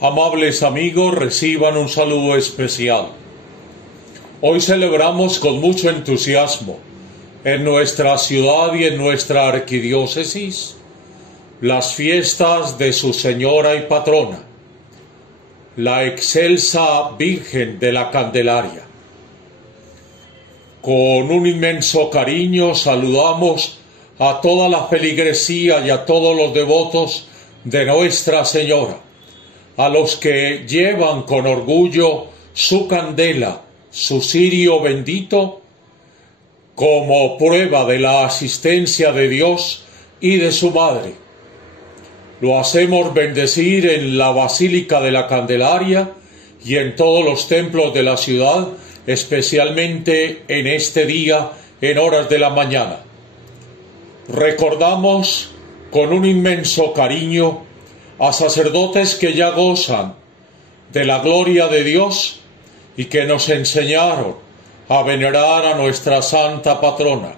Amables amigos, reciban un saludo especial. Hoy celebramos con mucho entusiasmo en nuestra ciudad y en nuestra arquidiócesis las fiestas de su señora y patrona, la excelsa Virgen de la Candelaria. Con un inmenso cariño saludamos a toda la feligresía y a todos los devotos de Nuestra Señora, a los que llevan con orgullo su candela, su cirio bendito, como prueba de la asistencia de Dios y de su Madre. Lo hacemos bendecir en la Basílica de la Candelaria y en todos los templos de la ciudad, especialmente en este día, en horas de la mañana. Recordamos con un inmenso cariño a sacerdotes que ya gozan de la gloria de Dios y que nos enseñaron a venerar a nuestra santa patrona.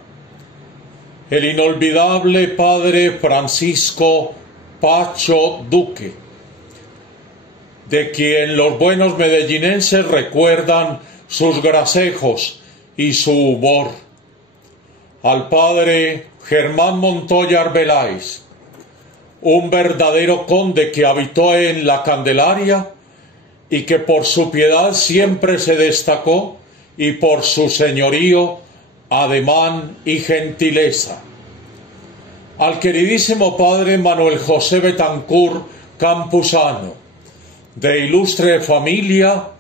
El inolvidable Padre Francisco Pacho Duque, de quien los buenos medellinenses recuerdan sus gracejos y su humor. Al Padre Germán Montoya Arbeláez, un verdadero conde que habitó en la Candelaria y que por su piedad siempre se destacó y por su señorío, ademán y gentileza. Al queridísimo Padre Manuel José Betancourt Campuzano, de ilustre familia,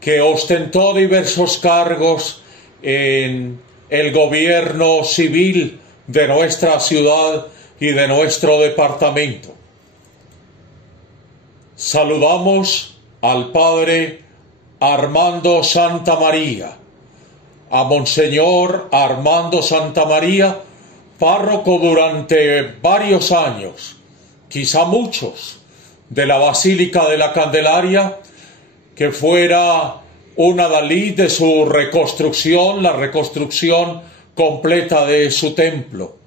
que ostentó diversos cargos en el gobierno civil de nuestra ciudad y de nuestro departamento. Saludamos al Padre Armando Santamaría, a Monseñor Armando Santamaría, párroco durante varios años, quizá muchos, de la Basílica de la Candelaria, que fuera un adalid de su reconstrucción, la reconstrucción completa de su templo,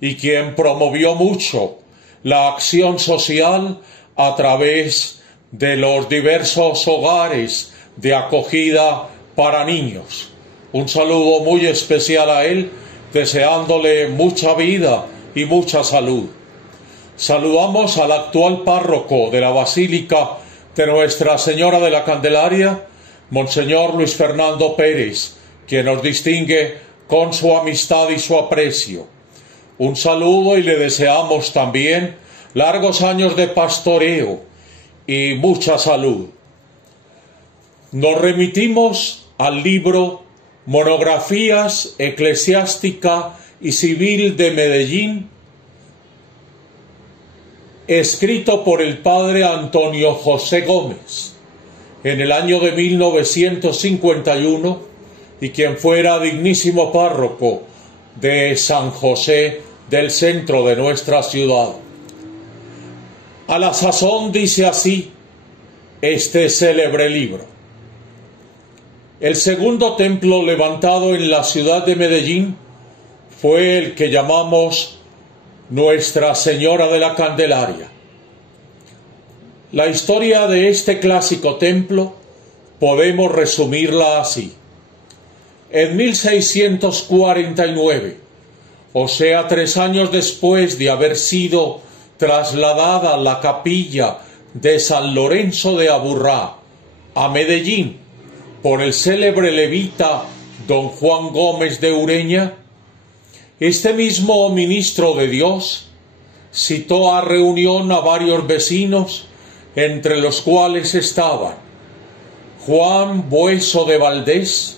y quien promovió mucho la acción social a través de los diversos hogares de acogida para niños. Un saludo muy especial a él, deseándole mucha vida y mucha salud. Saludamos al actual párroco de la Basílica de Nuestra Señora de la Candelaria, Monseñor Luis Fernando Pérez, quien nos distingue con su amistad y su aprecio. Un saludo y le deseamos también largos años de pastoreo y mucha salud. Nos remitimos al libro Monografías Eclesiástica y Civil de Medellín, escrito por el padre Antonio José Gómez en el año de 1951, y quien fuera dignísimo párroco de San José del centro de nuestra ciudad. A la sazón dice así este célebre libro: el segundo templo levantado en la ciudad de Medellín fue el que llamamos Nuestra Señora de la Candelaria. La historia de este clásico templo podemos resumirla así. En 1649, o sea, 3 años después de haber sido trasladada la capilla de San Lorenzo de Aburrá a Medellín por el célebre levita don Juan Gómez de Ureña, este mismo ministro de Dios citó a reunión a varios vecinos, entre los cuales estaban Juan Bueso de Valdés,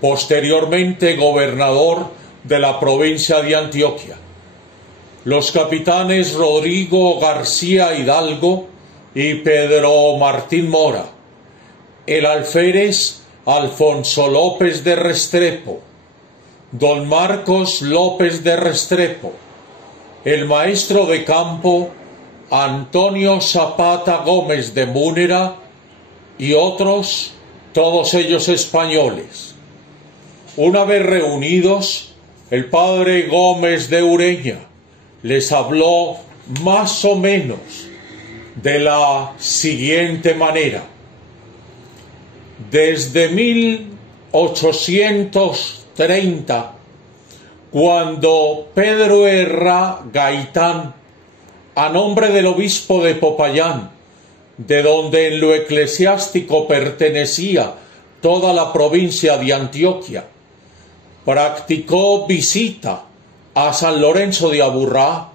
posteriormente gobernador de la provincia de Antioquia, los capitanes Rodrigo García Hidalgo y Pedro Martín Mora, el alférez Alfonso López de Restrepo, don Marcos López de Restrepo, el maestro de campo Antonio Zapata Gómez de Múnera y otros, todos ellos españoles. Una vez reunidos, el padre Gómez de Ureña les habló más o menos de la siguiente manera. Desde 1830, cuando Pedro Herrá Gaitán, a nombre del obispo de Popayán, de donde en lo eclesiástico pertenecía toda la provincia de Antioquia, practicó visita a San Lorenzo de Aburrá,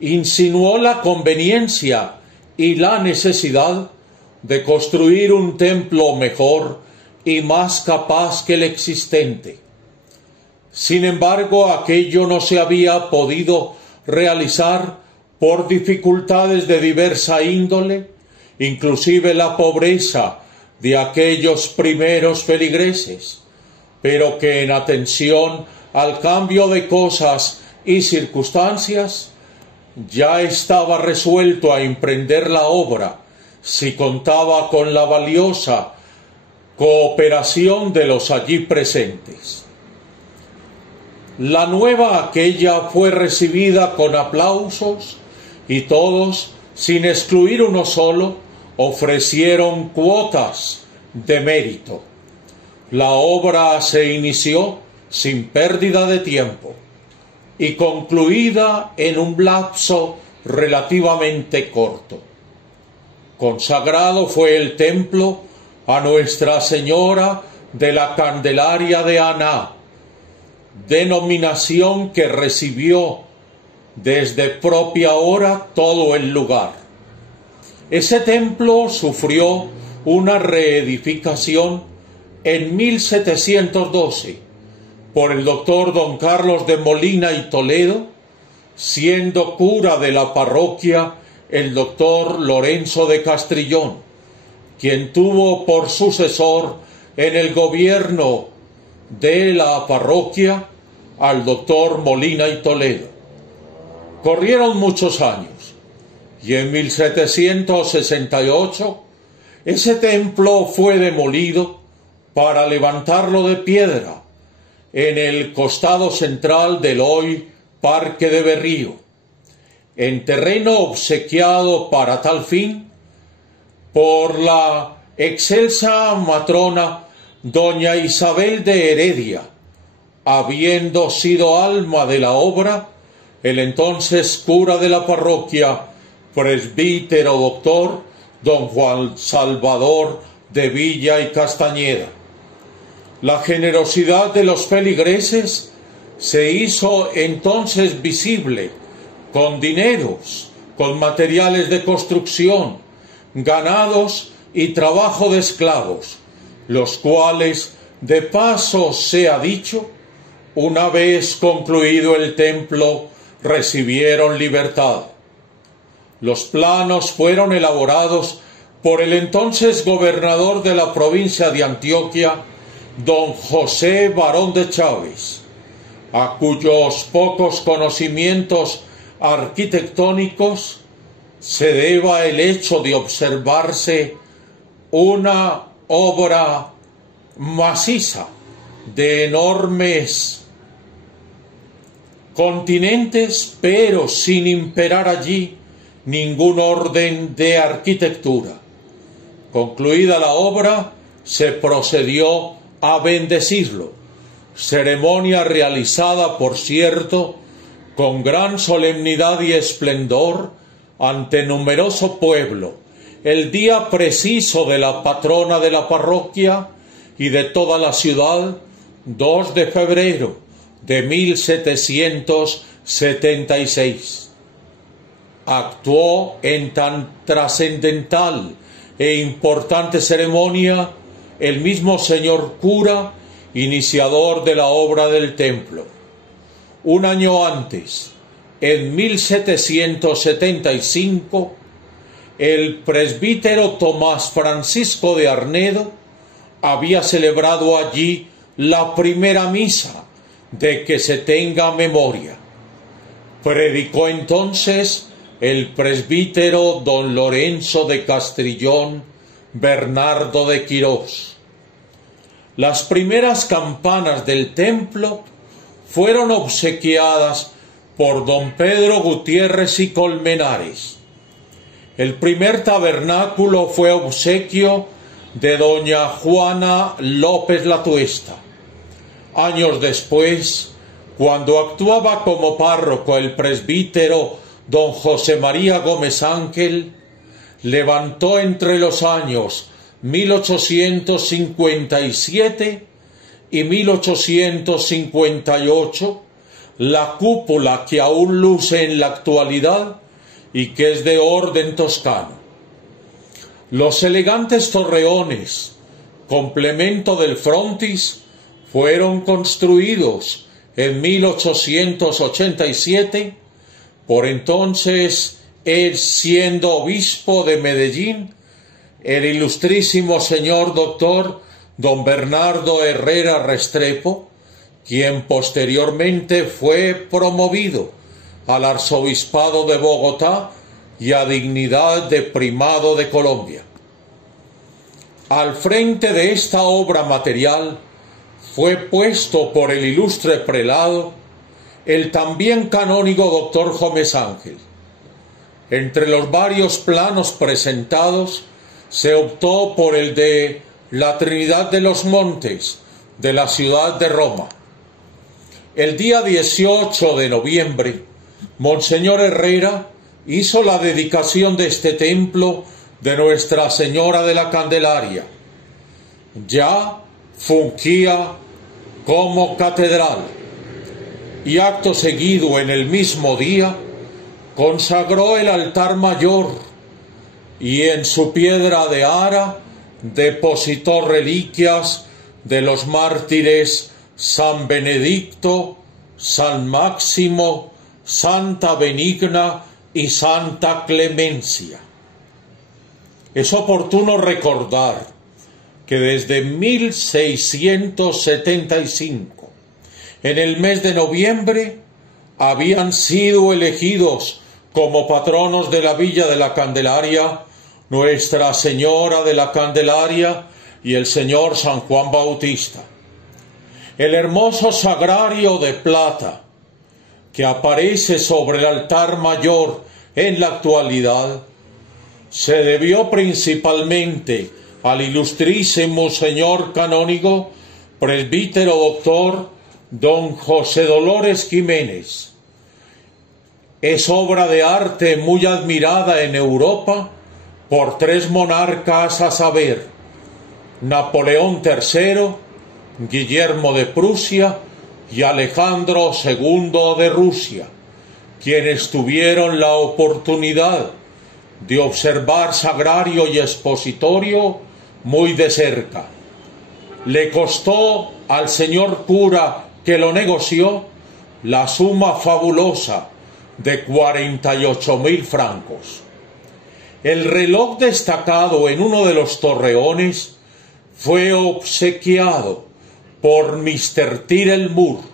insinuó la conveniencia y la necesidad de construir un templo mejor y más capaz que el existente. Sin embargo, aquello no se había podido realizar por dificultades de diversa índole, inclusive la pobreza de aquellos primeros feligreses, pero que en atención al cambio de cosas y circunstancias ya estaba resuelto a emprender la obra si contaba con la valiosa cooperación de los allí presentes. La nueva aquella fue recibida con aplausos y todos, sin excluir uno solo, ofrecieron cuotas de mérito. La obra se inició sin pérdida de tiempo y concluida en un lapso relativamente corto. Consagrado fue el templo a Nuestra Señora de la Candelaria de Aná, denominación que recibió desde propia hora todo el lugar. Ese templo sufrió una reedificación en 1712 por el doctor don Carlos de Molina y Toledo, siendo cura de la parroquia el doctor Lorenzo de Castrillón, quien tuvo por sucesor en el gobierno de la parroquia al doctor Molina y Toledo. Corrieron muchos años y en 1768 ese templo fue demolido para levantarlo de piedra en el costado central del hoy Parque de Berrío, en terreno obsequiado para tal fin por la excelsa matrona doña Isabel de Heredia, habiendo sido alma de la obra el entonces cura de la parroquia, presbítero doctor don Juan Salvador de Villa y Castañeda. La generosidad de los feligreses se hizo entonces visible con dineros, con materiales de construcción, ganados y trabajo de esclavos, los cuales, de paso sea dicho, una vez concluido el templo, recibieron libertad. Los planos fueron elaborados por el entonces gobernador de la provincia de Antioquia, don José Barón de Chávez, a cuyos pocos conocimientos arquitectónicos se deba el hecho de observarse una obra maciza de enormes continentes, pero sin imperar allí ningún orden de arquitectura. Concluida la obra, se procedió a bendecirlo, ceremonia realizada, por cierto, con gran solemnidad y esplendor ante numeroso pueblo, el día preciso de la patrona de la parroquia y de toda la ciudad, 2 de febrero de 1776. Actuó en tan trascendental e importante ceremonia el mismo señor cura, iniciador de la obra del templo. Un año antes, en 1775, el presbítero Tomás Francisco de Arnedo había celebrado allí la primera misa de que se tenga memoria. Predicó entonces el presbítero don Lorenzo de Castrillón Bernardo de Quirós. Las primeras campanas del templo fueron obsequiadas por don Pedro Gutiérrez y Colmenares. El primer tabernáculo fue obsequio de doña Juana López La Tuesta. Años después, cuando actuaba como párroco el presbítero don José María Gómez Ángel, levantó entre los años 1857 y 1858 la cúpula que aún luce en la actualidad y que es de orden toscano. Los elegantes torreones, complemento del frontis, fueron construidos en 1887 por entonces él siendo obispo de Medellín, el ilustrísimo señor doctor don Bernardo Herrera Restrepo, quien posteriormente fue promovido al arzobispado de Bogotá y a dignidad de primado de Colombia. Al frente de esta obra material fue puesto por el ilustre prelado el también canónigo doctor Gómez Ángel. Entre los varios planos presentados se optó por el de la Trinidad de los Montes de la ciudad de Roma. El día 18 de noviembre, Monseñor Herrera hizo la dedicación de este templo de Nuestra Señora de la Candelaria. Ya fungía como catedral y acto seguido en el mismo día consagró el altar mayor y en su piedra de ara depositó reliquias de los mártires San Benedicto, San Máximo, Santa Benigna y Santa Clemencia. Es oportuno recordar que desde 1675, en el mes de noviembre, habían sido elegidos como patronos de la Villa de la Candelaria Nuestra Señora de la Candelaria y el señor San Juan Bautista. El hermoso sagrario de plata que aparece sobre el altar mayor en la actualidad se debió principalmente al ilustrísimo señor canónigo presbítero doctor don José Dolores Jiménez. Es obra de arte muy admirada en Europa por tres monarcas, a saber, Napoleón III, Guillermo de Prusia y Alejandro II de Rusia, quienes tuvieron la oportunidad de observar sagrario y expositorio muy de cerca. Le costó al señor cura que lo negoció la suma fabulosa de 48.000 francos. El reloj destacado en uno de los torreones fue obsequiado por Mr. Tyrrell Moore.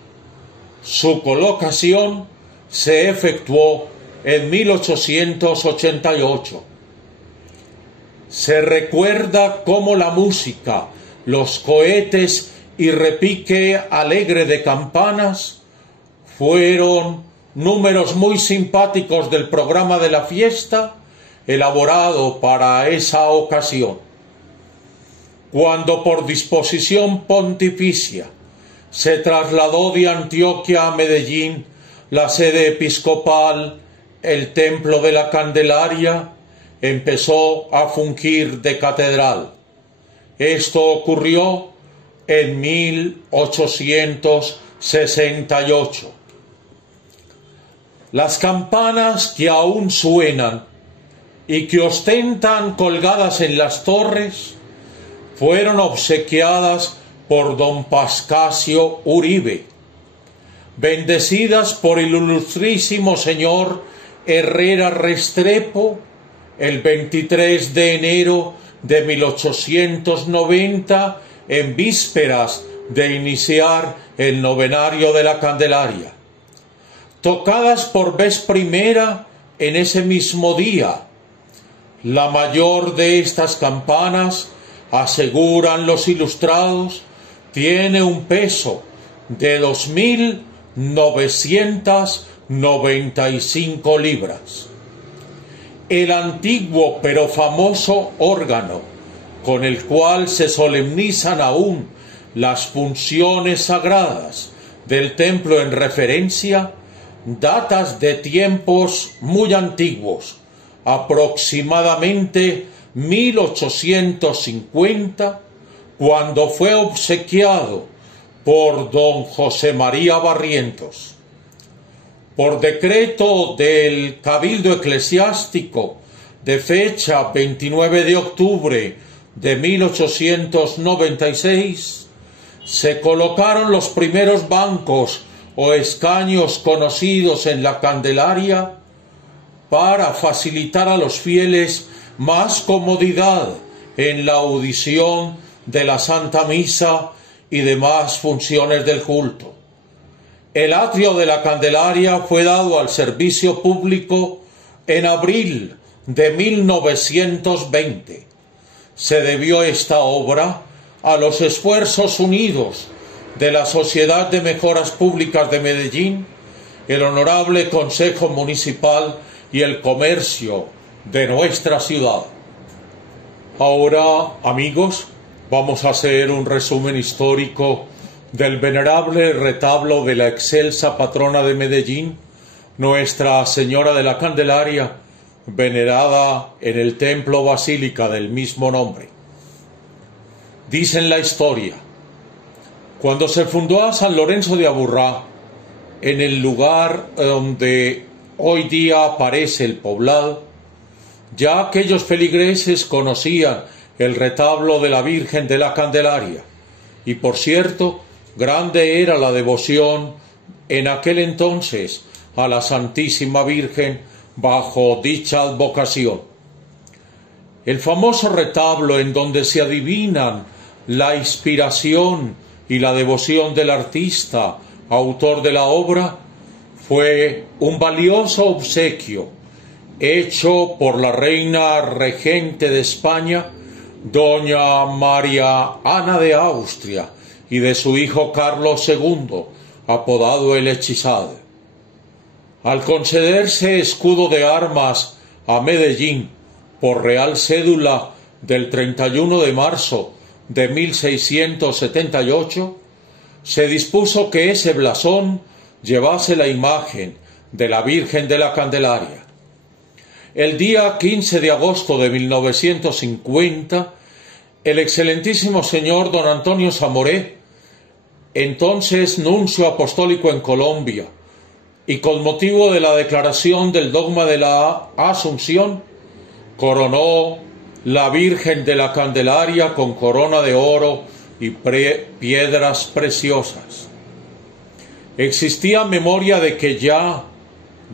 Su colocación se efectuó en 1888. Se recuerda cómo la música, los cohetes y repique alegre de campanas fueron números muy simpáticos del programa de la fiesta elaborado para esa ocasión. Cuando por disposición pontificia se trasladó de Antioquia a Medellín la sede episcopal, el templo de la Candelaria empezó a fungir de catedral. Esto ocurrió en 1868. Las campanas que aún suenan y que ostentan colgadas en las torres fueron obsequiadas por don Pascasio Uribe, bendecidas por el ilustrísimo señor Herrera Restrepo el 23 de enero de 1890, en vísperas de iniciar el novenario de la Candelaria. Tocadas por vez primera en ese mismo día, la mayor de estas campanas, aseguran los ilustrados, tiene un peso de 2.995 libras. el antiguo pero famoso órgano con el cual se solemnizan aún las funciones sagradas del templo en referencia, datas de tiempos muy antiguos, aproximadamente 1850, cuando fue obsequiado por don José María Barrientos. Por decreto del Cabildo Eclesiástico de fecha 29 de octubre de 1896, se colocaron los primeros bancos o escaños conocidos en la Candelaria para facilitar a los fieles más comodidad en la audición de la Santa Misa y demás funciones del culto. El atrio de la Candelaria fue dado al servicio público en abril de 1920. Se debió esta obra a los esfuerzos unidos de la Sociedad de Mejoras Públicas de Medellín, el Honorable Consejo Municipal y el Comercio de nuestra ciudad. Ahora, amigos, vamos a hacer un resumen histórico del venerable retablo de la excelsa patrona de Medellín, Nuestra Señora de la Candelaria, venerada en el templo basílica del mismo nombre. Dice en la historia: cuando se fundó a San Lorenzo de Aburrá, en el lugar donde hoy día aparece el poblado, ya aquellos feligreses conocían el retablo de la Virgen de la Candelaria, y por cierto, grande era la devoción en aquel entonces a la Santísima Virgen bajo dicha advocación. El famoso retablo en donde se adivinan la inspiración y la devoción del artista, autor de la obra, fue un valioso obsequio hecho por la reina regente de España, doña María Ana de Austria, y de su hijo Carlos II, apodado el Hechizado. Al concederse escudo de armas a Medellín por real cédula del 31 de marzo de 1678, se dispuso que ese blasón llevase la imagen de la Virgen de la Candelaria. El día 15 de agosto de 1950, el excelentísimo señor don Antonio Zamoré, entonces nuncio apostólico en Colombia, y con motivo de la declaración del dogma de la Asunción, coronó la Virgen de la Candelaria con corona de oro y piedras preciosas. Existía memoria de que ya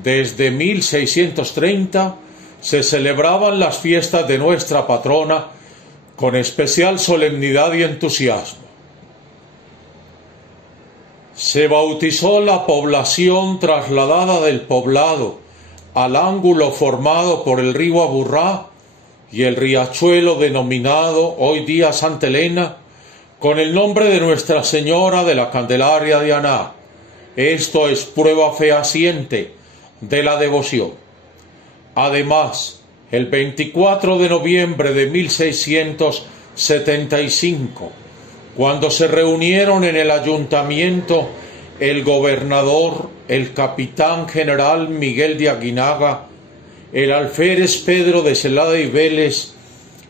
desde 1630 se celebraban las fiestas de nuestra patrona con especial solemnidad y entusiasmo. Se bautizó la población trasladada del poblado al ángulo formado por el río Aburrá y el riachuelo denominado hoy día Santa Elena, con el nombre de Nuestra Señora de la Candelaria de Aná. Esto es prueba fehaciente de la devoción. Además, el 24 de noviembre de 1675, cuando se reunieron en el ayuntamiento el gobernador, el capitán general Miguel de Aguinaga, el alférez Pedro de Celada y Vélez,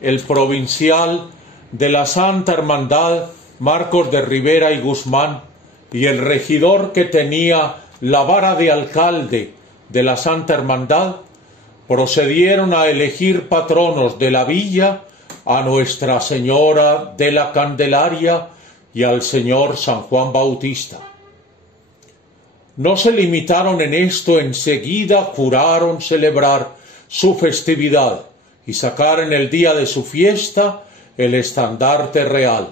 el provincial de la Santa Hermandad Marcos de Rivera y Guzmán, y el regidor que tenía la vara de alcalde de la Santa Hermandad, procedieron a elegir patronos de la villa a Nuestra Señora de la Candelaria y al señor San Juan Bautista. No se limitaron en esto, enseguida juraron celebrar su festividad y sacar en el día de su fiesta el estandarte real.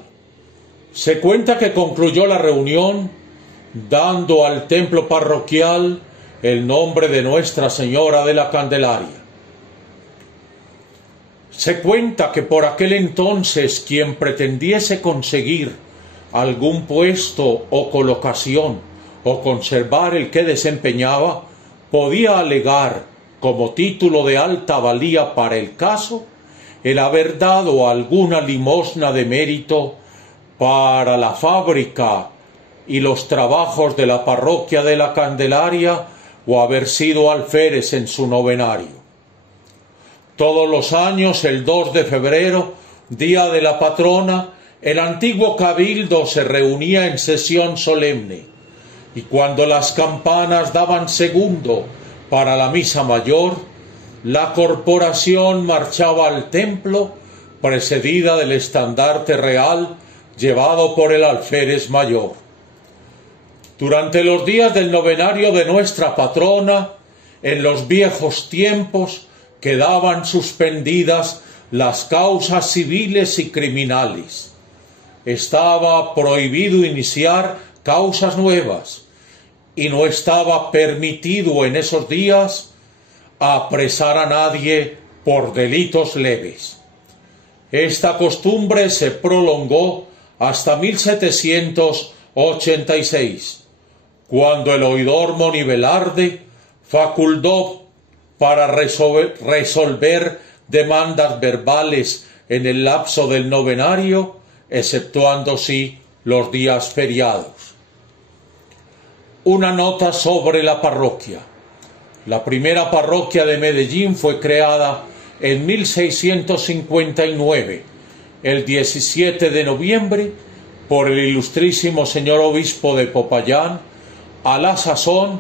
Se cuenta que concluyó la reunión dando al templo parroquial el nombre de Nuestra Señora de la Candelaria. Se cuenta que por aquel entonces quien pretendiese conseguir algún puesto o colocación o conservar el que desempeñaba, podía alegar como título de alta valía para el caso, el haber dado alguna limosna de mérito para la fábrica y los trabajos de la parroquia de la Candelaria o haber sido alférez en su novenario. Todos los años, el 2 de febrero, día de la patrona, el antiguo cabildo se reunía en sesión solemne, y cuando las campanas daban segundo para la misa mayor, la corporación marchaba al templo, precedida del estandarte real llevado por el alférez mayor. Durante los días del novenario de nuestra patrona, en los viejos tiempos, quedaban suspendidas las causas civiles y criminales. Estaba prohibido iniciar causas nuevas y no estaba permitido en esos días apresar a nadie por delitos leves. Esta costumbre se prolongó hasta 1786, cuando el oidor Monivelarde facultó para resolver demandas verbales en el lapso del novenario, exceptuando sí los días feriados. Una nota sobre la parroquia. La primera parroquia de Medellín fue creada en 1659, el 17 de noviembre, por el ilustrísimo señor obispo de Popayán, a la sazón,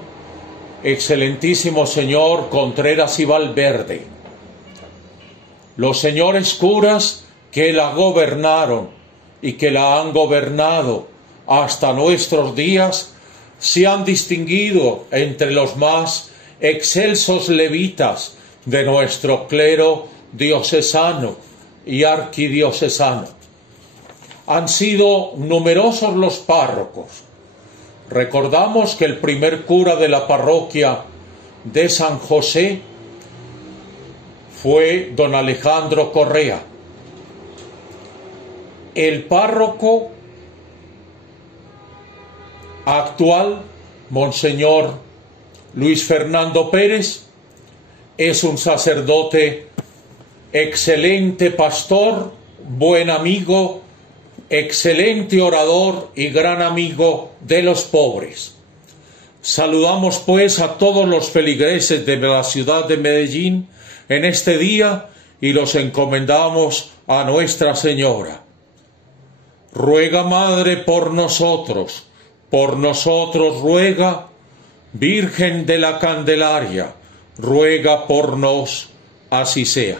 excelentísimo señor Contreras y Valverde. Los señores curas que la gobernaron y que la han gobernado hasta nuestros días se han distinguido entre los más excelsos levitas de nuestro clero diocesano y arquidiocesano. Han sido numerosos los párrocos. Recordamos que el primer cura de la parroquia de San José fue don Alejandro Correa. El párroco actual, Monseñor Luis Fernando Pérez, es un sacerdote excelente pastor, buen amigo, excelente orador y gran amigo de los pobres. Saludamos pues a todos los feligreses de la ciudad de Medellín en este día y los encomendamos a Nuestra Señora. Ruega, Madre, por nosotros ruega. Virgen de la Candelaria, ruega por nos, así sea.